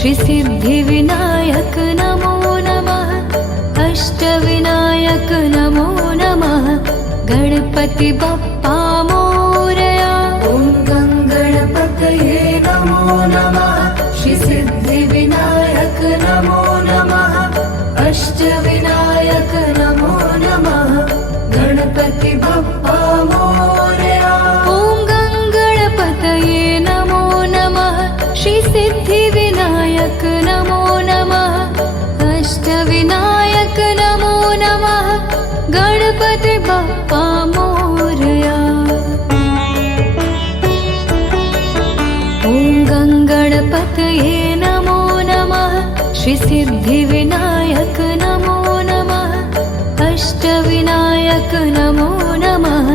श्री सिद्धिविनायक नमो नमः। अष्टविनायक नमो नमः। गणपति बप्पा मोरया। ॐ गणपतये नमो नमः। श्री सिद्धिविनायक नमो नमः। अष्टविनायक नमो नमः। गणपति बप्पा मोरया। ॐ गणपतये नमो नमः। श्री सिद्धिविनायक नमो नमः। अष्टविनायक नमो नमः। गणपति बप्पा मोरया। ॐ गणपतये नमो नमः। श्री सिद्धिविनायक नमो नमः। अष्टविनायक नमो नमः।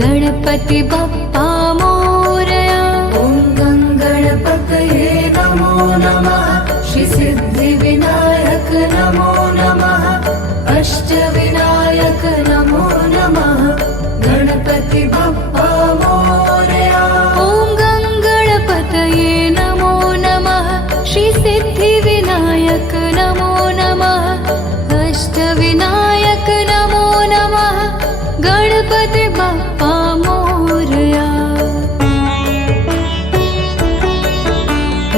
गणपति बप्पा मोरया। ॐ गणपतये नमो नमः। श्री सिद्धिविनायक नमो नमः। अष्टविनायक नमो नमः। गणपति बप्पा मोरया। ॐ गणपतये नमो नमः। श्री सिद्धिविनायक नमो नमः। अष्टविनायक नमो नमः। गणपति बप्पा मोरया।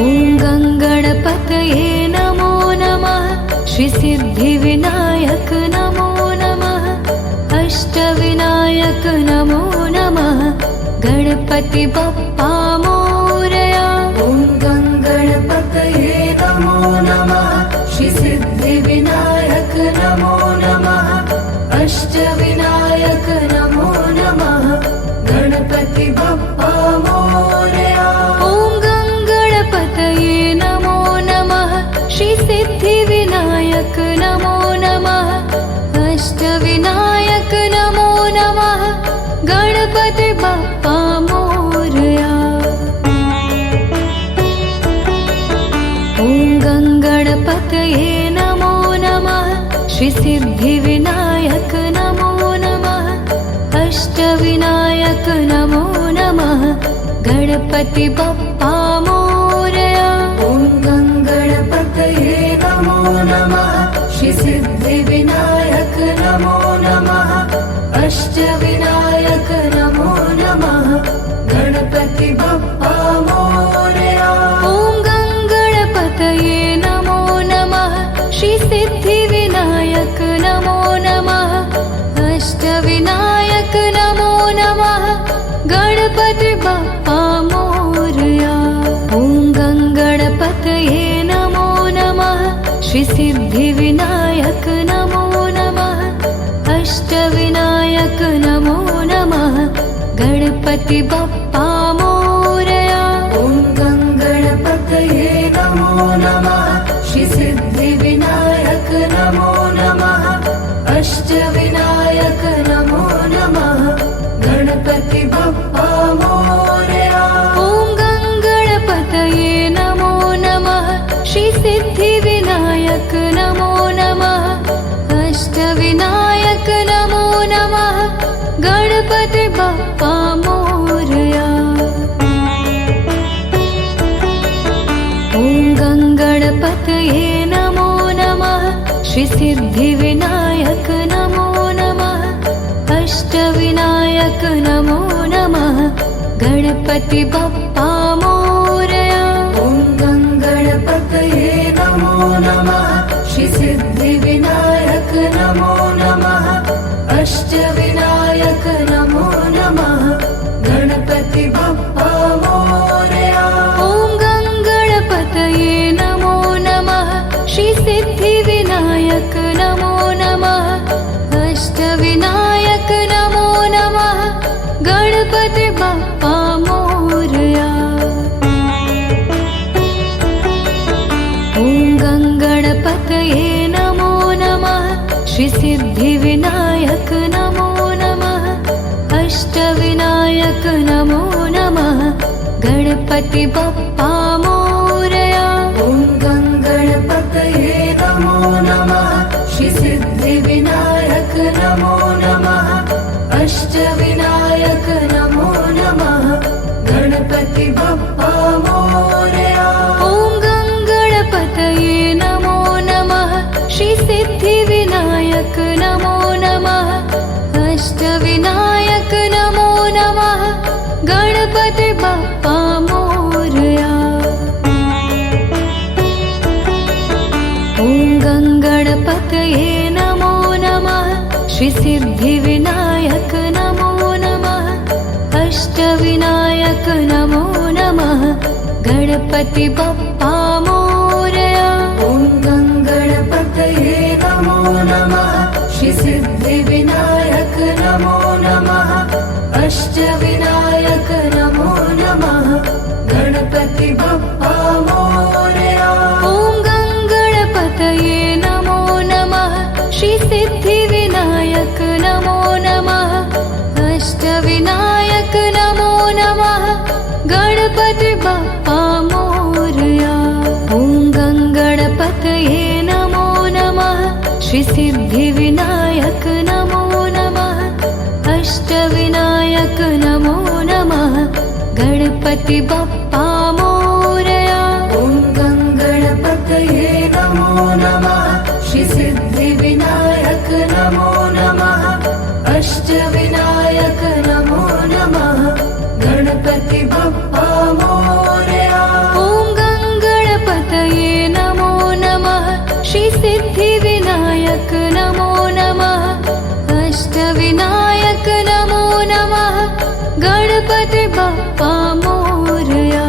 ॐ गणपतये नमो नमः। श्री सिद्धिविनायक नमो नमः। अष्टविनायक नमो नमः। गणपति बप्पा मोरया। ॐ गणपतये नमो नमः। श्री सिद्धिविनायक नमो नमः। अष्टविनायक नमो नमः। गणपति बप्पा मोरया। ॐ गणपतये नमो नमः। श्री सिद्धिविनायक नमो नमः। अष्टविनायक नमो नमः। गणपति बप्पा मोरया। ॐ गणपतये नमो नमः। श्री सिद्धिविनायक नमो नमः। अष्टविनायक नमो नमः। गणपति बप्पा मोरया। ॐ गणपतये नमो नमः। श्री सिद्धिविनायक नमो नमः। अष्टविनायक नमो नमः। गणपति बप्पा मोरया। ॐ गणपतये नमो नमः। श्री सिद्धिविनायक नमो नमः। अष्टविनायक नमो नमः। गणपति बप्पा मोरया। ॐ गणपतये नमो नमः। श्री सिद्धिविनायक नमो नमः। अष्टविनायक नमो नमः। गणपति बप्पा मोरया। ॐ गणपतये नमो नमः। श्री सिद्धिविनायक नमो नमः। अष्टविनायक नमो नमः। गणपति बप्पा मोरया। ॐ गणपतये नमो नमः। श्री सिद्धिविनायक नमो नमः। अष्टविनायक नमो नमः। गणपति बप्पा मोरया। ॐ गणपतये नमो नमः। श्री सिद्धिविनायक नमो नमः। अष्टविनायक नमो नमः। गणपति बप्पा मोरया। ॐ गणपतये नमो नमः। श्री सिद्धिविनायक नमो नमः। अष्टविनायक नमो नमः। गणपति बप्पा मोरया। ॐ गणपतये नमो नमः। श्री सिद्धिविनायक नमो नमः। अष्टविनायक नमो नमः। गणपति बप्पा मोरया। ॐ गणपतये नमो नमः। श्री सिद्धिविनायक नमो नमः। अष्टविनायक नमो नमः। गणपति बप्पा मोरया। ॐ गणपतये नमो नमः। श्री सिद्धिविनायक नमो नमः। अष्टविनायक नमो नमः। गणपति बप्पा मोरया। ॐ श्रीसिद्धिविनायक नमो नमः अष्टविनायक नमो नमः गणपति बप्पा मोरया। ॐ गणपतये नमो नमः श्रीसिद्धिविनायक नमो नमः अष्टविनायक नमो नमः गणपति बप्पा मोरया। ॐ गणपतये नमो नमः श्रीसिद्धिविनायक नमो नमः अष्टविनायक नमो नमः गणपति बप्पा मोरया। ॐ गणपतये नमो नमः श्रीसिद्धिविनायक नमो नमः अष्टविनायक नमो नमः गणपति बप्पा मोरया। ॐ गणपतये नमो नमः श्रीसिद्धिविनायक नमो नमः अष्टविनायक नमो नमः गणपति बप्पा मोरया। ॐ गणपतये नमो नमः श्रीसिद्धिविनायक नमो नमः अष्टविनायक नमो नमः गणपति बप्पा मोरया।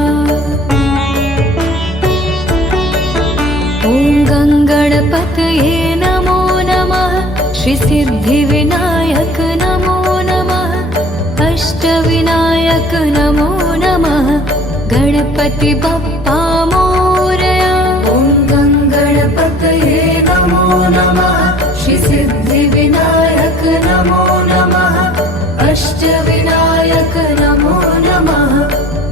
ॐ गणपतये नमो नमः श्रीसिद्धिविनायक नमो नमः अष्टविनायक नमो नमः गणपति बप्पा मोरया। ॐ गणपतये नमो नमः श्रीसिद्धिविनायक नमो नमः अष्टविनायक नमो नमः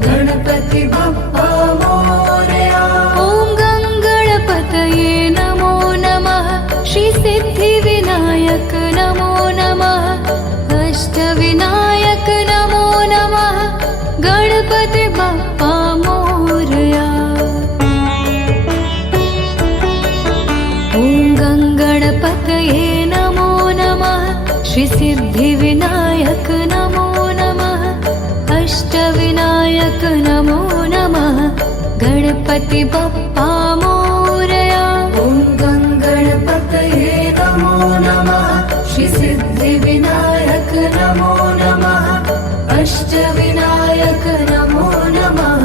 गणपति बप्पा मोरया। ॐ गणपतये नमो नमः श्रीसिद्धिविनायक नमो नमः अष्टविनायक नमो नमः गणपति बप्पा मोरया। ॐ गणपतये नमो नमः श्रीसिद्धिविनायक नमो नमः अष्टविनायक नमो नमः गणपति बप्पा मोरया। ॐ गणपतये नमो नमः श्रीसिद्धिविनायक नमो नमः अष्टविनायक नमो नमः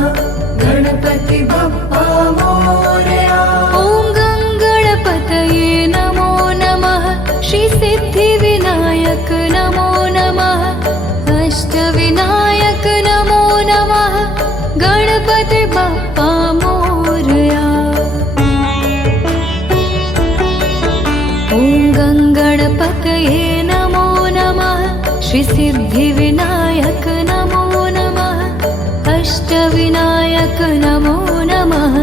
गणपति बप्पा मोरया। ॐ गणपतये नमो नमः श्रीसिद्धिविनायक नमो नमः अष्टविनायक नमो नमः गणपति बप्पा मोरया। ॐ गणपतये नमो नमः श्रीसिद्धिविनायक नमो नमः अष्टविनायक नमो नमः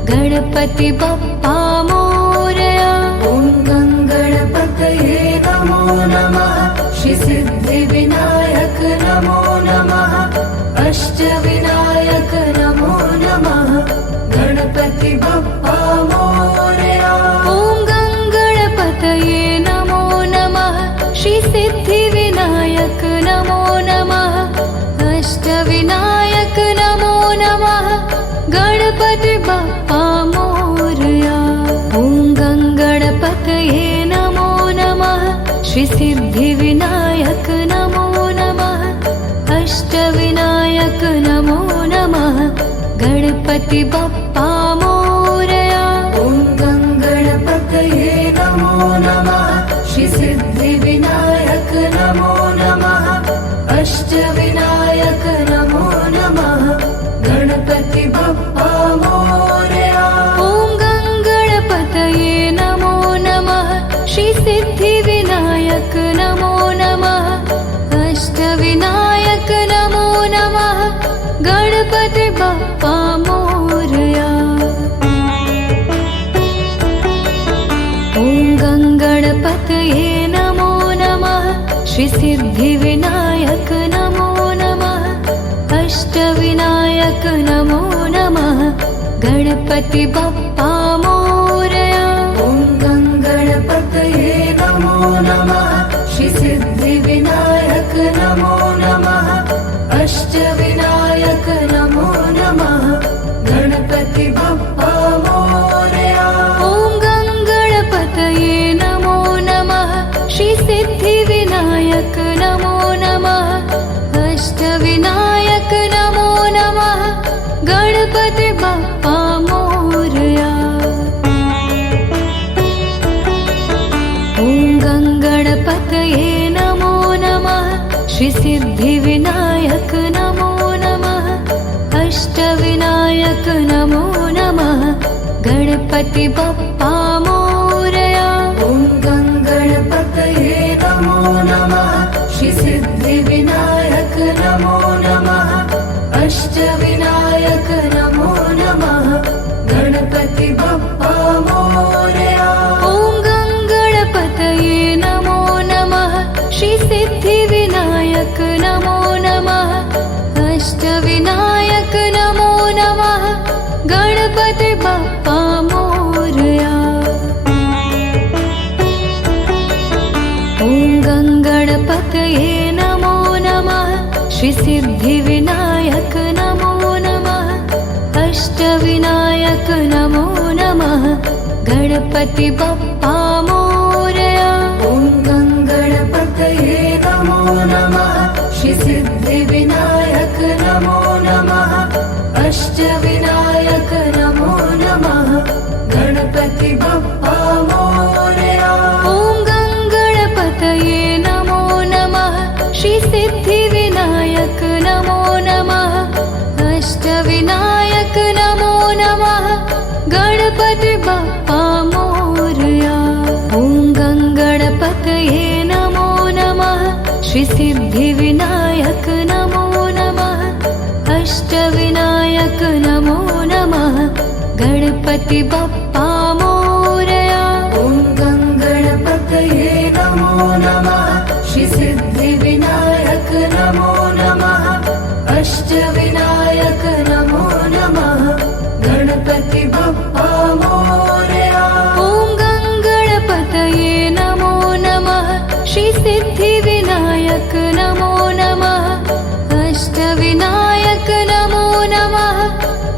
गणपति बप्पा मोरया। ॐ गणपतये नमो नमः श्रीसिद्धिविनायक नमो नमः अष्टविनायक नमो नमः गणपति बप्पा मोरया। ॐ गणपतये नमो नमः श्रीसिद्धिविनायक नमो नमः अष्टविनायक नमो नमः गणपति बप्पा मोरया। ॐ गणपतये नमो नमः श्रीसिद्धिविनायक नमो नमः अष्टविनायक नमो नमः गणपति बप्पा मोरया। ॐ गणपतये नमो नमः श्रीसिद्धिविनायक नमो नमः अष्टविनायक नमो नमः गणपति बप्पा मोरया। ॐ गणपतये नमो नमः श्रीसिद्धिविनायक नमो नमः अष्टविनायक नमो नमः गणपति बप्पा मोरया। ॐ गणपतये नमो नमः श्रीसिद्धिविनायक नमो नमः अष्टविनायक नमो नमः गणपति बप्पा मोरया। ॐ गणपतये नमो नमः श्रीसिद्धिविनायक नमो नमः अष्टविनायक नमो नमः गणपति बप्पा मोरया। ॐ गणपतये नमो नमः श्रीसिद्धि गणपती बाप्पा मोरया। ॐ गणपतये नमो नमः। श्री सिद्धिविनायक नमो नमः। अष्टविनायक नमो नमः। गणपति बाप्पा मोरया। ॐ गणपतये नमो नमः। श्री सिद्धिविनायक नमो नमः। अष्टविनायक नमो नमः। गणपति बाप्पा मोरया। ॐ गणपतये नमो नमः। श्री सिद्धिविनायक नमो नमः। अष्टविनायक नमो नमः। गणपति बाप्पा मोरया। ॐ गणपतये नमो नमः। श्री सिद्धिविनायक नमो नमः। अष्टविनायक नमो नमः। गणपति बाप्पा मोरया। ॐ गणपतये नमो नमः। श्री सिद्धिविनायक नमो नमः। अष्टविनायक नमो नमः। गणपति बाप्पा मोरया। ॐ गणपतये नमो नमः। श्री सिद्धिविनायक नमो नमः। अष्टविनायक नमो नमः। गणपति बाप्पा मोरया। ॐ गणपतये नमो नमः। श्री सिद्धिविनायक नमो नमः। अष्टविनायक नमो नमः। गणपति बाप्पा मोरया। ॐ गणपतये नमो नमः। श्री सिद्धिविनायक नमो नमः। अष्टविनायक नमो नमः। गणपति बाप्पा मोरया। ॐ गणपतये नमो नमः। श्री सिद्धिविनायक नमो नमः। अष्टविनायक नमो नमः।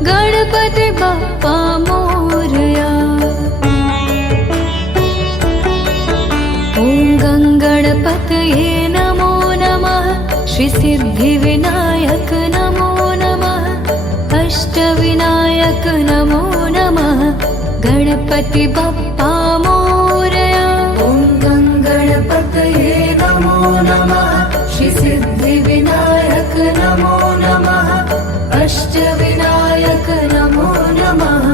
गणपति बाप्पा मोरया। ॐ गणपतये नमो नमः। श्री सिद्धिविनायक नमो नमः। अष्टविनायक नमो नमः। गणपति बाप्पा मोरया। ॐ गणपतये नमो नमः। श्री सिद्धिविनायक नमो नमः। अष्टविनायक नमो नमः।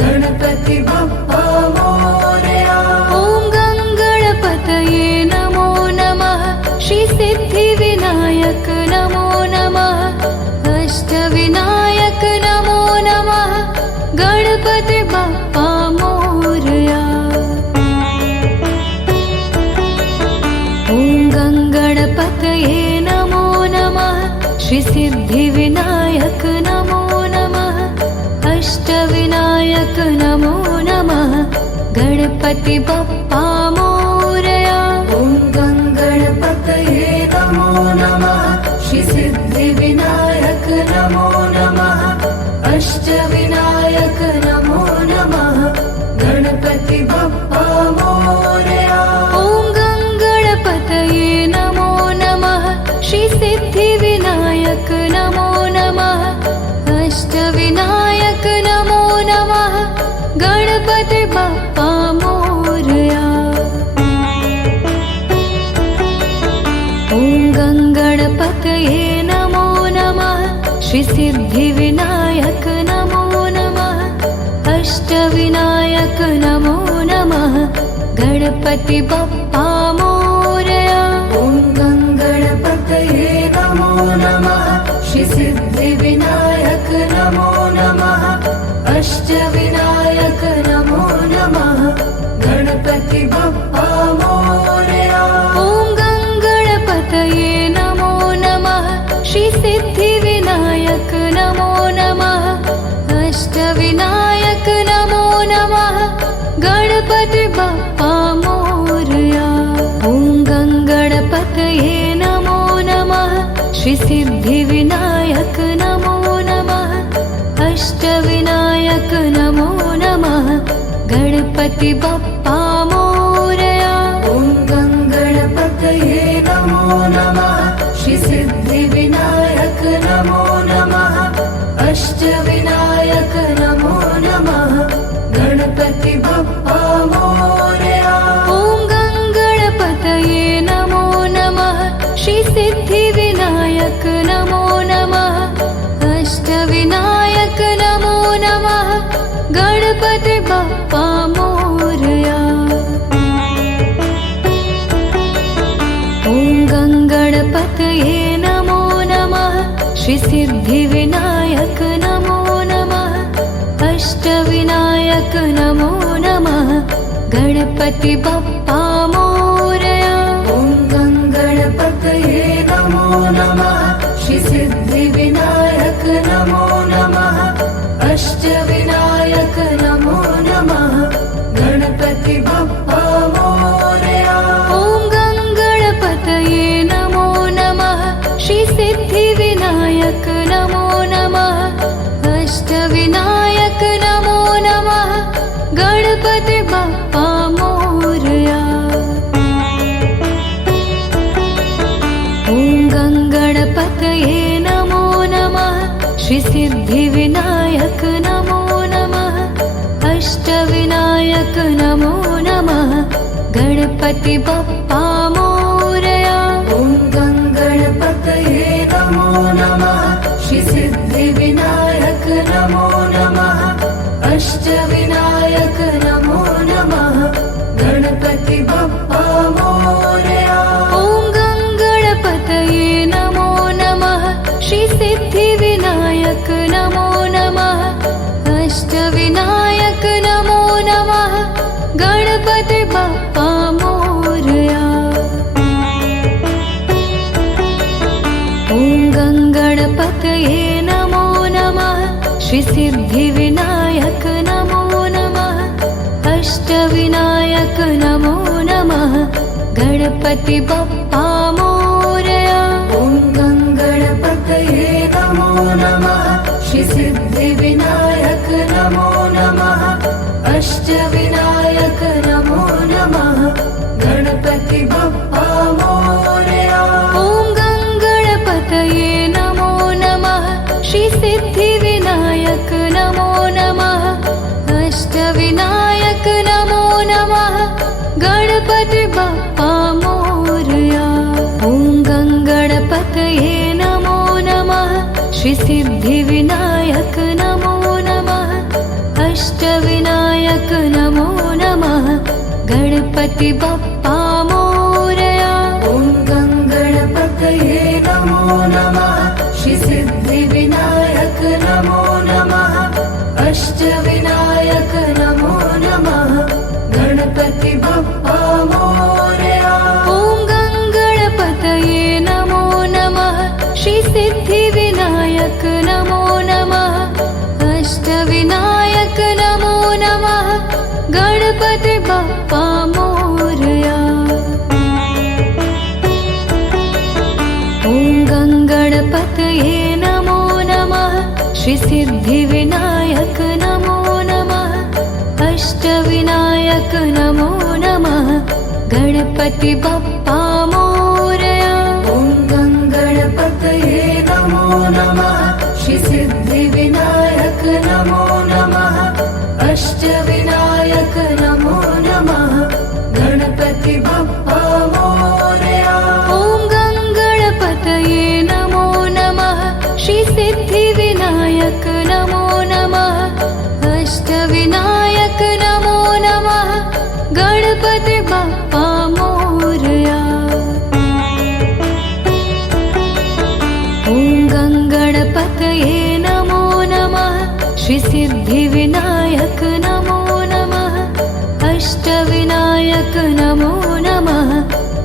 गणपति बाप्पा मोरया। ॐ गणपतये नमो नमः। श्री सिद्धिविनायक नमो नमः। अष्टविनायक नमो नमः। गणपति बाप्पा मोरया। ॐ गणपतये नमो नमः। श्री सिद्धिविनायक नमो नमः। अष्टविनायक नमो नमः। गणपति बाप्पा मोरया। ॐ गणपतये नमो नमः। श्री सिद्धिविनायक नमो नमः। अष्टविनायक नमो नमः। गणपति बाप्पा मोरया। ॐ गणपतये नमो नमः। श्री सिद्धिविनायक नमो नमः। अष्टविनायक नमो नमः। गणपति बाप्पा मोरया। ॐ गणपतये नमो नमः। श्री सिद्धिविनायक नमो नमः। अष्टविनायक नमो नमः। गणपति बाप्पा मोरया। ॐ गणपतये नमो नमः। श्री सिद्धिविनायक नमो नमः। अष्टविनायक नमो नमः। गणपति बाप्पा मोरया। ॐ गणपतये नमो नमः। श्री सिद्धिविनायक नमो नमः। अष्टविनायक नमो नमः। गणपति बाप्पा मोरया। ॐ गणपतये नमो नमः। श्री सिद्धिविनायक नमो नमः। अष्टविनायक नमो नमः। गणपति बाप्पा मोरया। ॐ गणपतये नमो नमः। श्री सिद्धिविनायक नमो नमः। अष्टविनायक गणपति बप्पा मोरया। ॐ गङ्गणपतये नमो नमः। श्री सिद्धिविनायक नमो नमः। अष्टविनायक नमो नमः। गणपति बप्पा मोरया। ॐ गङ्गणपतये नमो नमः। श्री सिद्धिविनायक नमो नमः। अष्टविनायक नमो नमः। गणपति बप्पा मोरया। ॐ गङ्गणपतये नमो नमः। श्री सिद्धिविनायक नमो नमः। अष्टविनायक नमो नमः। गणपति बप्पा मोरया। ॐ गङ्गणपतये नमो नमः। श्री सिद्धिविनायक नमो नमः। अष्टविनायक नमो नमः। गणपति बप्पा मोरया। ॐ गङ्गणपतये नमो नमः। श्री सिद्धिविनायक नमो नमः। अष्टविनायक नमो नमः। गणपति बप्पा मोरया। ॐ गङ्गणपतये नमो नमः। श्री सिद्धिविनायक नमो नमः। अष्टविनायक नमो नमः। गणपति बप्पा मोरया। ॐ गङ्गणपतये नमो नमः। श्री सिद्धिविनायक नमो नमः। अष्टविनायक नमो नमः। गणपति बप्पा मोरया। ॐ गङ्गणपतये नमो नमः। श्री सिद्धिविनायक नमो नमः। अष्टविनायक नमो नमः। गणपति बप्पा मोरया। ॐ गङ्गणपतये नमो नमः। श्री सिद्धिविनायक नमो नमः। अष्टविनायक नमो नमः। गणपति बप्पा मोरया। ॐ गङ्गणपतये नमो नमः। श्री सिद्धिविनायक नमो नमः। अष्टविनायक नमो नमः। गणपति बप्पा मोरया। ॐ गङ्गणपतये नमो नमः। श्री सिद्धिविनायक नमो नमः। अष्टविनायक नमो नमः। गणपति बप्पा मोरया। ॐ गङ्गणपतये नमो नमः। श्री सिद्धिविनायक नमो नमः। अष्टविनायक नमो नमः। गणपति बप्पा मोरया। ॐ गङ्गणपतये नमो नमः। श्री सिद्धिविनायक नमो नमः। अष्टविनायक नमो नमः। गणपति बप्पा मोरया। ॐ गङ्गणपतये नमो नमः। श्री सिद्धिविनायक नमो नमः। अष्टविनायक नमो नमः। गणपति बप्पा मोरया। ॐ गङ्गणपतये नमो नमः। श्री सिद्धिविनायक नमो नमः। अष्टविनायक नमो नमः। गणपति बप्पा मोरया। ॐ गङ्गणपतये नमो नमः। श्री सिद्धिविनायक नमो नमः। अष्टविनायक नमो नमः। गणपति बप्पा मोरया। ॐ गङ्गणपतये नमो नमः। श्री सिद्धिविनायक नमो नमः। अष्टविनायक नमो नमः।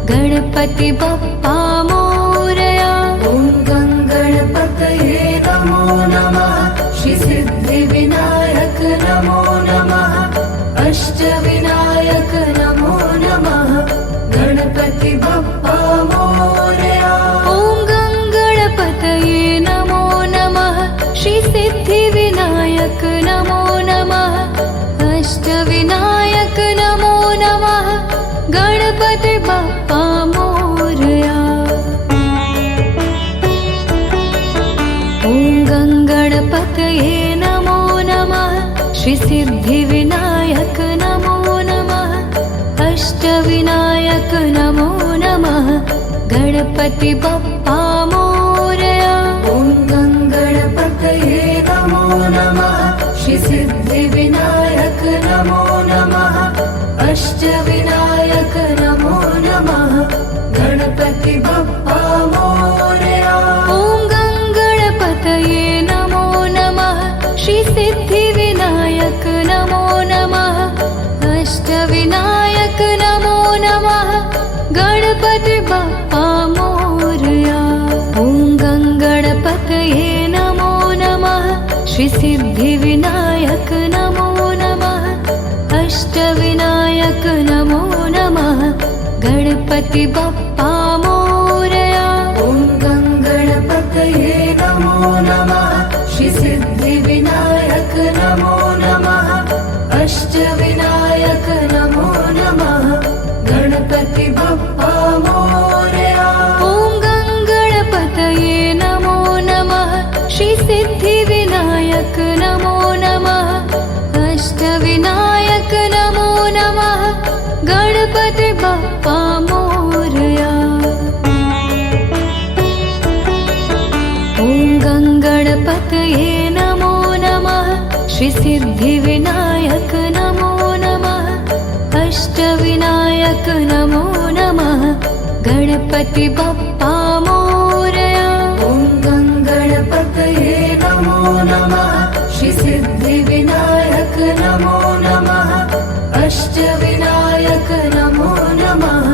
गणपति बप्पा मोरया। ॐ गङ्गणपतये नमो नमः। श्री सिद्धिविनायक नमो नमः। अष्टविनायक नमो नमः। गणपति बप्पा मोरया। ॐ गङ्गणपतये नमो नमः। श्री सिद्धिविनायक नमो नमः। अष्टविनायक नमो नमः। गणपति बप्पा मोरया। ॐ गङ्गणपतये नमो नमः। श्री सिद्धिविनायक गणपति बप्पा मोरया। ॐ गणपतये नमो नमः। श्री सिद्धिविनायक नमो नमः। अष्टविनायक नमो नमः। गणपति बप्पा मोरया। ॐ गणपतये नमो नमः। श्री सिद्धिविनायक नमो नमः। अष्टविनायक नमो नमः। गणपति बप्पा मोरया। ॐ गणपतये नमो नमः। श्री सिद्धिविनायक नमो नमः। अष्टविनायक नमो नमः। गणपति बप्पा मोरया। ॐ गणपतये नमो नमः। श्री सिद्धिविनायक नमो नमः। अष्टविनायक नमो नमः। गणपति बप्पा मोरया। ॐ गणपतये नमो नमः। श्री सिद्धिविनायक नमो नमः। अष्टविनायक नमो नमः। गणपति बप्पा मोरया। ॐ गणपतये नमो नमः। श्री सिद्धिविनायक नमो नमः। अष्टविनायक नमो नमः। गणपति बप्पा मोरया। ॐ गणपतये नमो नमः। श्री सिद्धिविनायक नमो नमः। अष्टविनायक नमो नमः।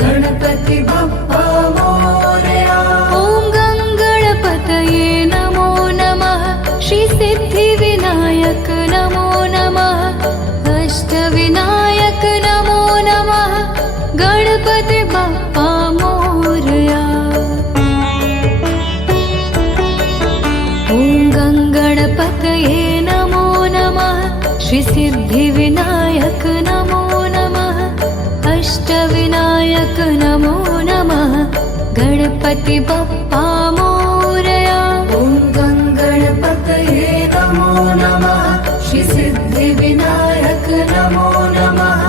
गणपति बप्पा मोरया। ॐ गणपतये नमो नमः। श्री सिद्धिविनायक नमो नमः। अष्टविनायक नमो नमः। गणपति बप्पा मोरया। ॐ गणपतये नमो नमः। श्री सिद्धिविनायक नमो नमः। अष्टविनायक नमो नमः। गणपति बप्पा मोरया। ॐ गणपतये नमो नमः। श्री सिद्धिविनायक नमो नमः।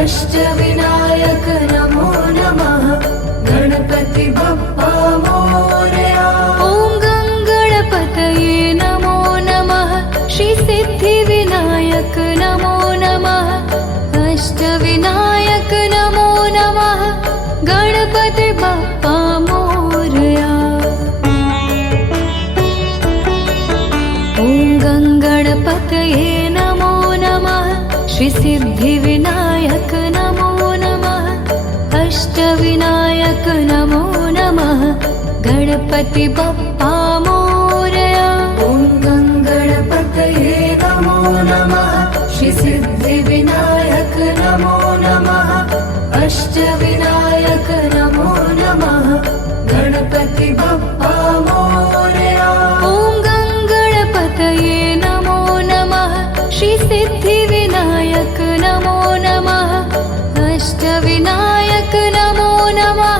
अष्टविनायक नमो नमः। गणपति बप्पा मोरया। ॐ गणपतये नमो नमः। श्री सिद्धिविनायक नमो नमः। अष्टविनायक नमो नमः। गणपति बप्पा मोरया। ॐ गणपतये नमो नमः। श्री सिद्धिविनायक नमो नमः। अष्टविनायक नमो नमः। गणपति बप्पा मोरया। ॐ गणपतये नमो नमः। श्री सिद्धिविनायक नमो नमः। अष्टविनायक नमो नमः। गणपति बप्पा मोरया। ॐ गणपतये नमो नमः। श्री सिद्धिविनायक नमो नमः। अष्टविनायक नमो नमः।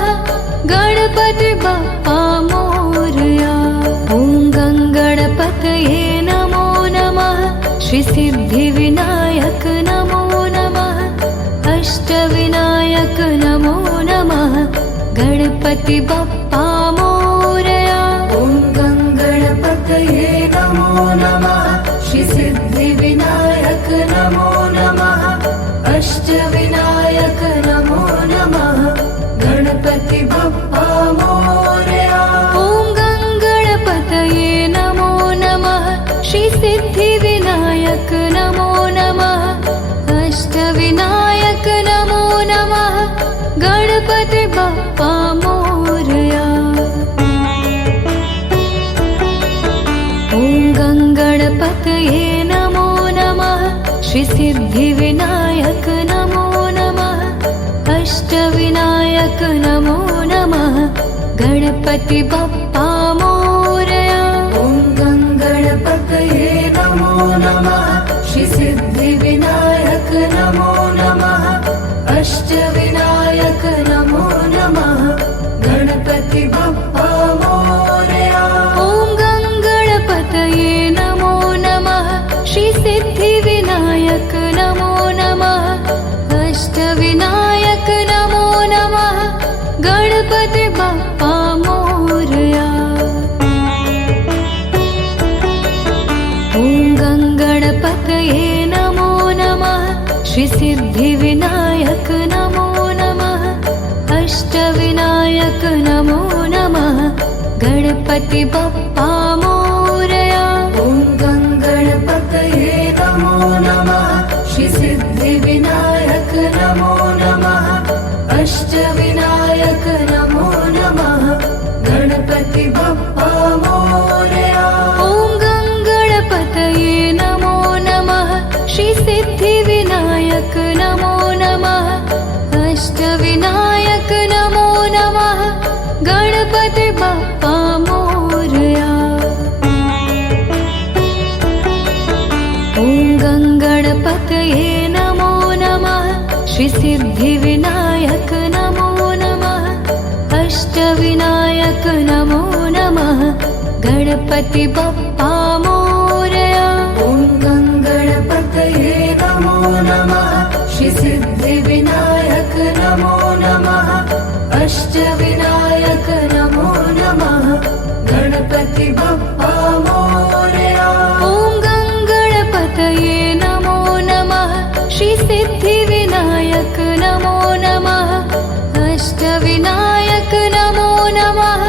गणपति बप्पा मोरया। ॐ गणपतये नमो नमः। श्री सिद्धिविनायक नमो नमः। अष्टविनायक नमो नमः। गणपति बप्पा मोरया। ॐ गणपतये नमो नमः। श्री सिद्धिविनायक नमो नमः। अष्टविनायक नमो नमः। गणपति बप्पा मोरया। ॐ गणपतये नमो नमः। श्री सिद्धिविनायक नमो नमः। अष्टविनायक नमो नमः। गणपति बप्पा मोरया। ॐ गणपतये नमो नमः। श्री सिद्धिविनायक नमो नमः। अष्टविनायक नमो नमः। गणपति बप्पा मोरया। ॐ गणपतये नमो नमः। श्री सिद्धिविनायक नमो नमः। अष्टविनायक नमो नमः। गणपति बप्पा मोरया। ॐ गणपतये नमो नमः। श्री सिद्धिविनायक नमो नमः। अष्टविनायक नमो नमः। गणपति बप्पा गणपतये नमो नमः श्रीसिद्धिविनायक नमो नमः अष्टविनायक नमो नमः गणपति बप्पा मोरया। ॐ गणपतये नमो नमः श्रीसिद्धिविनायक नमो नमः अष्टविनायक नमो नमः गणपति बप्पा मोरया। ॐ गणपतये नमो नमः श्रीसिद्धिविनायक नमो नमः अष्टविनायक नमो नमः गणपति बप्पा मोरया। ॐ गणपतये नमो नमः श्रीसिद्धिविनायक नमो नमः अष्टविनायक नमो नमः गणपति बप्पा मोरया। ॐ गणपतये नमो नमः श्रीसिद्धिविनायक नमो नमः अष्टविनायक नमो नमः गणपति बप्पा मोरया। ॐ गणपतये नमो नमः श्रीसिद्धिविनायक नमो नमः अष्टविनायक नमो नमः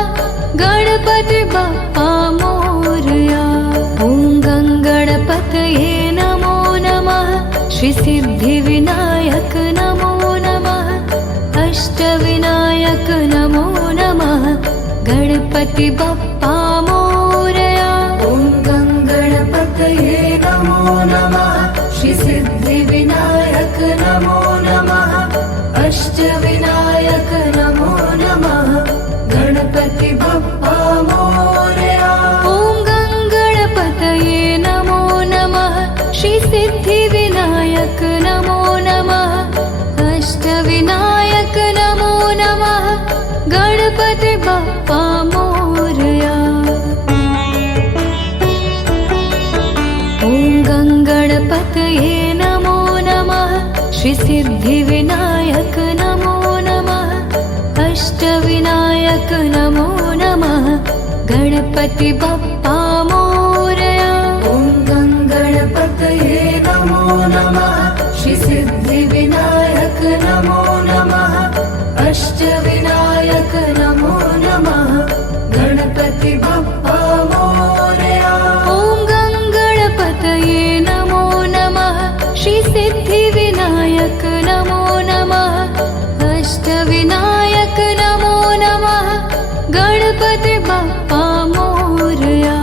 गणपति बप्पा मोरया। ॐ गणपतये नमो नमः श्रीसिद्धिविनायक नमो नमः अष्टविनायक नमो नमः गणपति बप्पा मोरया। ॐ गणपतये नमो नमः श्रीसिद्धिविनायक नमो नमः अष्टविनायक नमो नमः गणपति बप्पा मोरया। ॐ गणपतये नमो नमः श्रीसिद्धिविनायक नमो नमः अष्टविनायक नमो नमः गणपति बप्पा मोरया। ॐ गणपतये नमो नमः श्रीसिद्धिविनायक नमो नमः अष्टविनायक नमो नमः गणपति बप्पा मोरया। ॐ गणपतये नमो नमः श्रीसिद्धिविनायक नमो नमः अष्टविनायक नमो नमः गणपति बप्पा मोरया। ॐ गणपतये नमो नमः श्रीसिद्धिविनायक नमो नमः अष्टविनायक नमो नमः गणपति बप्पा मोरया।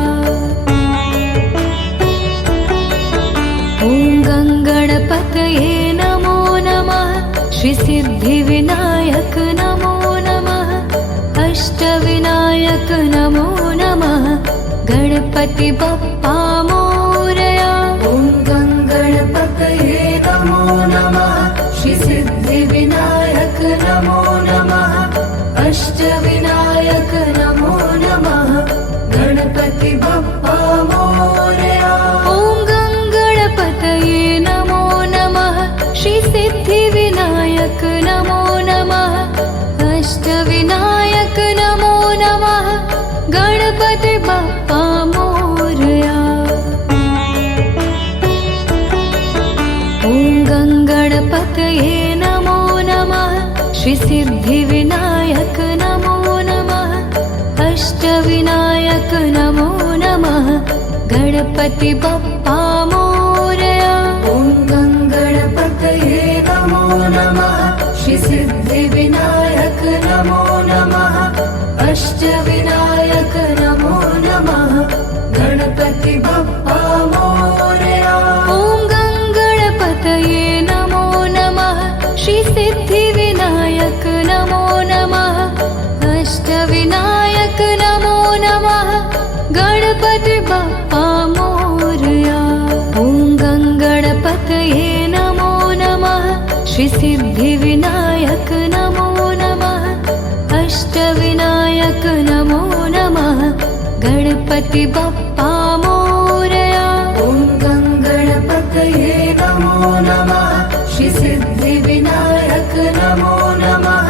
ॐ गणपतये नमो नमः श्रीसिद्धिविनायक नमो नमः अष्टविनायक नमो नमः गणपति बप्पा मोरया। ॐ गणपतये नमो नमः श्रीसिद्धिविनायक नमो नमः अष्टविनायक नमो नमः गणपति बप्पा मोरया। ॐ गणपतये नमो नमः श्रीसिद्धिविनायक नमो नमः अष्टविनायक नमो नमः गणपति बप्पा मोरया। ॐ गणपतये नमो नमः श्रीसिद्धिविनायक नमो नमः अष्टविनायक नमो नमः गणपति बप्पा मोरया। ॐ गणपतये नमो नमः श्रीसिद्धिविनायक नमो नमः अष्टविनायक नमो नमः गणपति बप्पा मोरया। ॐ गणपतये नमो नमः श्रीसिद्धिविनायक नमो नमः अष्टविनायक नमो नमः गणपति बप्पा मोरया। ॐ गणपतये नमो नमः श्रीसिद्धिविनायक नमो नमः अष्टविनायक नमो नमः गणपति बप्पा मोरया। ॐ गणपतये नमो नमः श्रीसिद्धिविनायक नमो नमः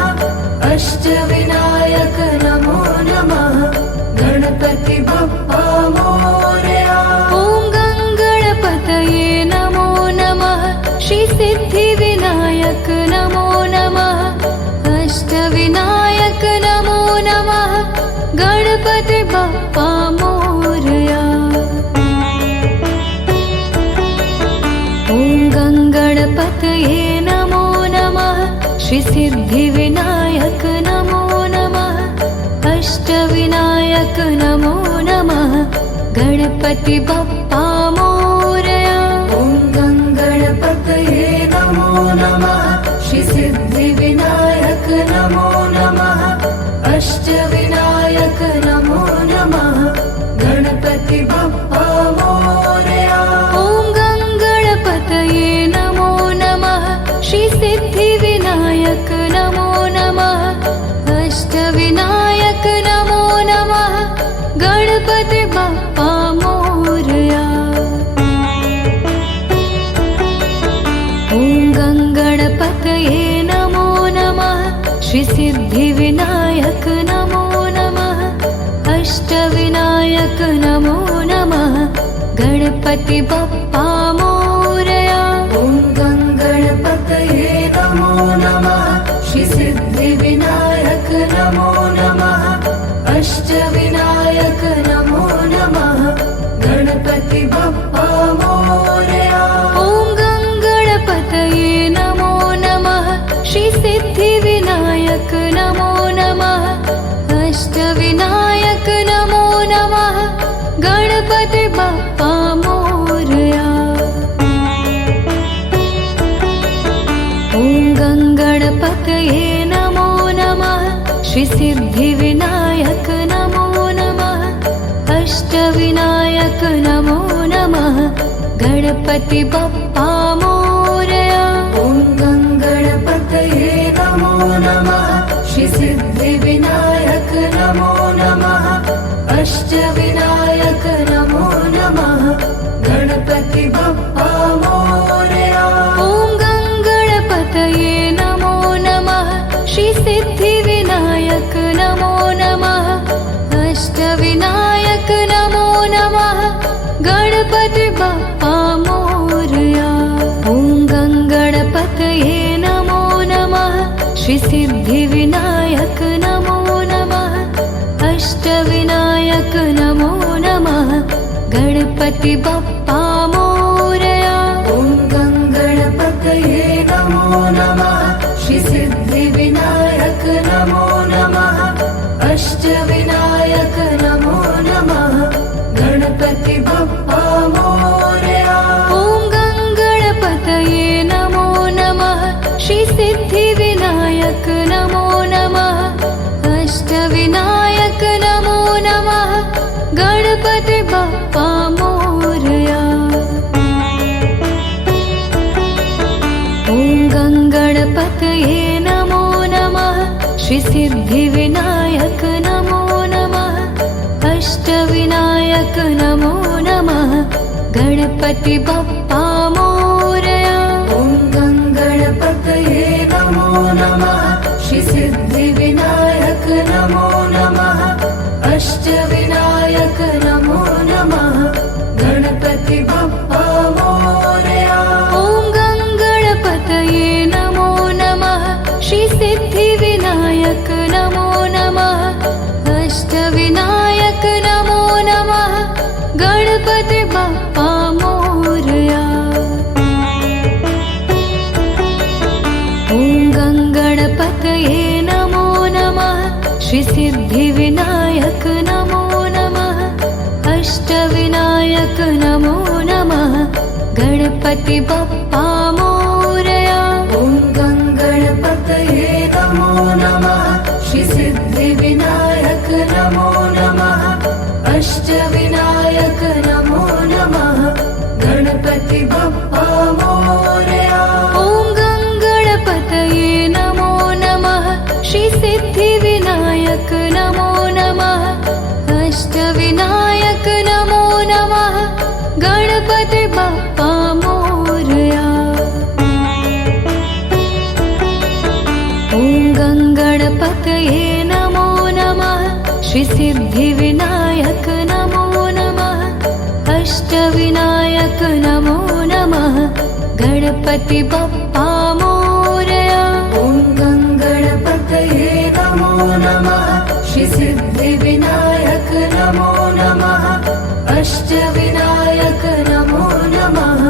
अष्टविनायक नमो नमः गणपति बप्पा मोरया। ॐ गणपतये गणपती बाप्पा मोरया। ॐ गणपतये नमो नमः। श्री सिद्धिविनायक नमो नमः। अष्टविनायक नमो नमः। गणपति बाप्पा मोरया। ॐ गणपतये नमो नमः। श्री सिद्धिविनायक नमो नमः। अष्टविनायक नमो नमः। गणपति बाप्पा मोरया। ॐ गणपतये नमो नमः। श्री सिद्धिविनायक नमो नमः। अष्टविनायक नमो नमः। गणपति बाप्पा मोरया। ॐ गणपतये नमो नमः। श्री सिद्धिविनायक नमो नमः। अष्टविनायक नमो नमः। गणपति बाप्पा मोरया। ॐ गणपतये नमो नमः। श्री सिद्धिविनायक नमो नमः। अष्टविनायक नमो नमः। गणपति बाप्पा मोरया। ॐ गणपतये नमो नमः। श्री सिद्धिविनायक नमो नमः। अष्टविनायक नमो नमः। गणपति बाप्पा मोरया। ॐ गणपतये नमो नमः। श्री सिद्धिविनायक नमो नमः। अष्टविनायक नमो नमः। गणपति बाप्पा मोरया। ॐ गणपतये नमो नमः। श्री सिद्धिविनायक नमो नमः। अष्टविनायक नमो नमः। गणपति बाप्पा मोरया। ॐ गणपतये नमो नमः। श्री सिद्धिविनायक नमो नमः। अष्टविनायक नमो नमः। गणपति बाप्पा मोरया। ॐ गणपतये नमो नमः। श्री सिद्धिविनायक नमो नमः। अष्टविनायक नमो नमः। गणपति बाप्पा मोरया। ॐ गणपतये नमो नमः। श्री सिद्धिविनायक नमो नमः। अष्टविनायक नमो नमः। गणपति बाप्पा मोरया। ॐ गणपतये नमो नमः। श्री सिद्धिविनायक नमो नमः। अष्टविनायक नमो नमः। गणपति बाप्पा मोरया। ॐ गणपतये नमो नमः। श्री सिद्धिविनायक नमो नमः। अष्टविनायक नमो नमः। गणपति बाप्पा मोरया। ॐ गणपतये नमो नमः। श्री सिद्धिविनायक नमो नमः। अष्टविनायक नमो नमः। गणपति बाप्पा मोरया। ॐ गणपतये नमो नमः। श्री सिद्धिविनायक नमो नमः। अष्टविनायक नमो नमः। गणपति बाप्पा मोरया। ॐ गणपतये नमो नमः। श्री सिद्धिविनायक नमो नमः। अष्टविनायक नमो नमः। गणपति बाप्पा मोरया। ॐ गणपतये नमो नमः। श्री सिद्धिविनायक नमो नमः। अष्टविनायक नमो नमः। गणपति बाप्पा मोरया। ॐ गणपतये नमो नमः। श्री सिद्धिविनायक नमो नमः। अष्टविनायक नमो नमः। गणपति बाप्पा मोरया। ॐ गणपतये नमो नमः। श्री सिद्धिविनायक नमो नमः। अष्टविनायक नमो नमः। गणपति बाप्पा मोरया। ॐ गणपतये नमो नमः। श्री सिद्धिविनायक अष्टविनायक नमो नमः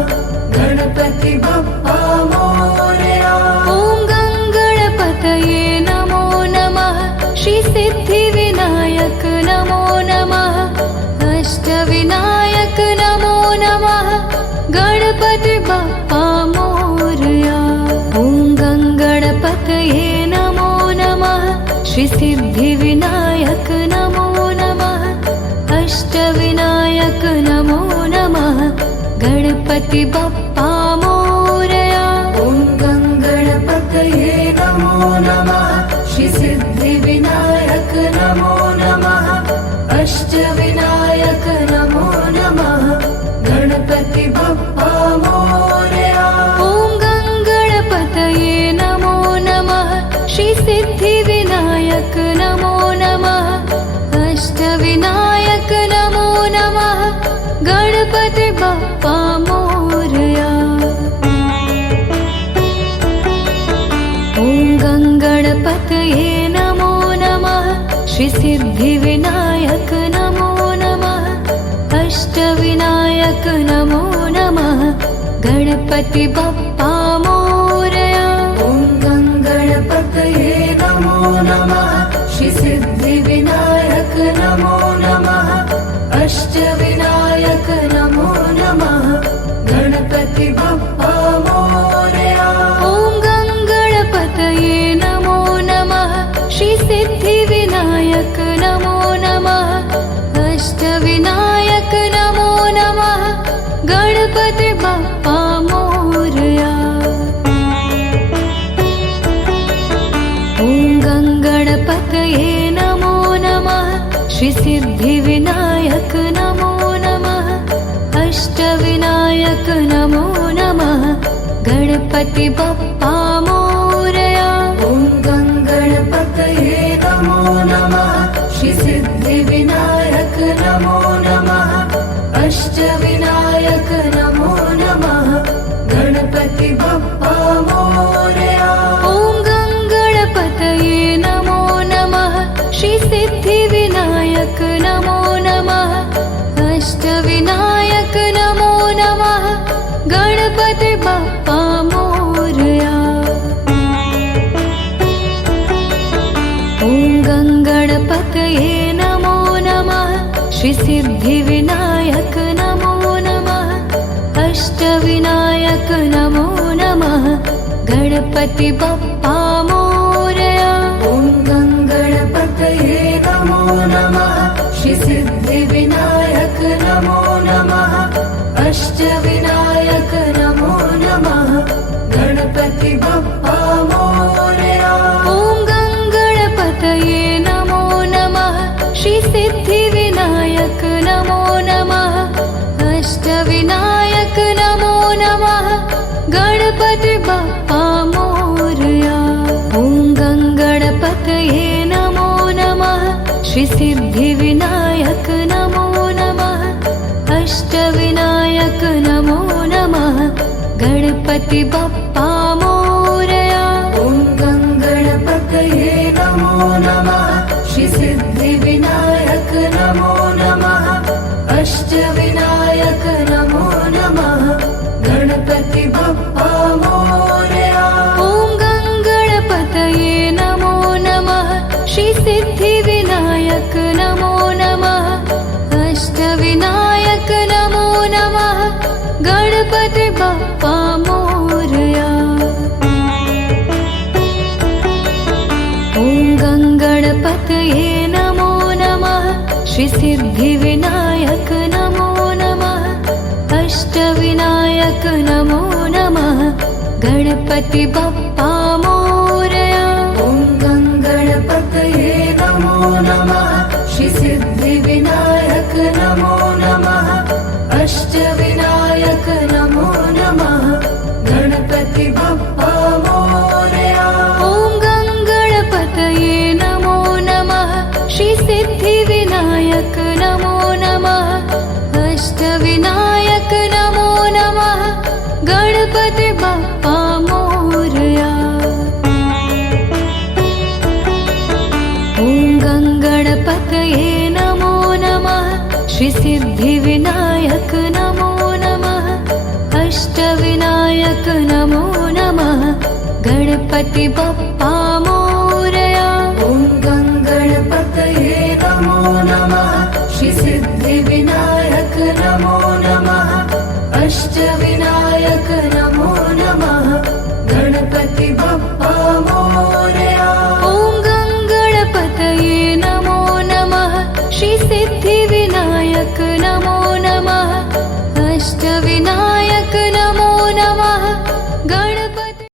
गणपति बप्पा मोरया। ॐ गङ्गणपतये नमो नमः श्री सिद्धिविनायक नमो नमः अष्टविनायक नमो नमः गणपति बप्पा मोरया। ॐ गङ्गणपतये नमो नमः श्री सिद्धिविनायक नमो नमः अष्टविनायक नमो नमः गणपति बप्पा मोरया। ॐ गङ्गणपतये नमो नमः श्री सिद्धिविनायक नमो नमः अष्टविनायक नमो नमः गणपति बप्पा मोरया। ॐ गङ्गणपतये नमो नमः श्री सिद्धिविनायक नमो नमः अष्टविनायक नमो नमः गणपति बप्पा मोरया। ॐ गङ्गणपतये नमो नमः श्री सिद्धिविनायक नमो नमः अष्टविनायक नमो नमः गणपति बप्पा मोरया। ॐ गङ्गणपतये नमो नमः श्री सिद्धिविनायक नमो नमः अष्टविनायक नमो नमः गणपति बप्पा मोरया। ॐ गङ्गणपतये नमो नमः श्री सिद्धिविनायक नमो नमः अष्टविनायक नमो नमः गणपति बप्पा मोरया। ॐ गङ्गणपतये नमो नमः श्री सिद्धिविनायक नमो नमः अष्टविनायक नमो नमः गणपति बप्पा मोरया। ॐ गङ्गणपतये नमो नमः श्री सिद्धिविनायक नमो नमः अष्टविनायक नमो नमः गणपति बप्पा मोरया। ॐ गङ्गणपतये नमो नमः श्री सिद्धिविनायक नमो नमः अष्टविनायक नमो नमः गणपति बप्पा मोरया। ॐ गङ्गणपतये नमो नमः श्री सिद्धिविनायक नमो नमः अष्टविनायक नमो नमः गणपति बप्पा मोरया। ॐ गङ्गणपतये नमो नमः श्री सिद्धिविनायक नमो नमः अष्टविनायक नमो नमः गणपति बप्पा मोरया। ॐ गङ्गणपतये नमो नमः श्री सिद्धिविनायक नमो नमः अष्टविनायक नमो नमः गणपति बप्पा मोरया। ॐ गङ्गणपतये नमो नमः श्री सिद्धिविनायक नमो नमः अष्टविनायक नमो नमः गणपति बप्पा मोरया। ॐ गङ्गणपतये नमो नमः श्री सिद्धिविनायक नमो नमः अष्टविनायक नमो नमः गणपति बप्पा मोरया। ॐ गङ्गणपतये नमो नमः श्री सिद्धिविनायक नमो नमः अष्टविनायक नमो नमः गणपति बप्पा मोरया। ॐ गङ्गणपतये नमो नमः श्री सिद्धिविनायक नमो नमः अष्टविनायक नमो नमः गणपति बप्पा मोरया। ॐ गङ्गणपतये नमो नमः श्री सिद्धिविनायक नमो नमः अष्टविनायक नमो नमः गणपति बप्पा मोरया। ॐ गङ्गणपतये नमो नमः श्री सिद्धिविनायक नमो नमः अष्टविनायक नमो नमः गणपति बप्पा मोरया। ॐ गङ्गणपतये नमो नमः श्री श्री सिद्धिविनायक नमो नमः अष्टविनायक नमो नमः गणपति बप्पा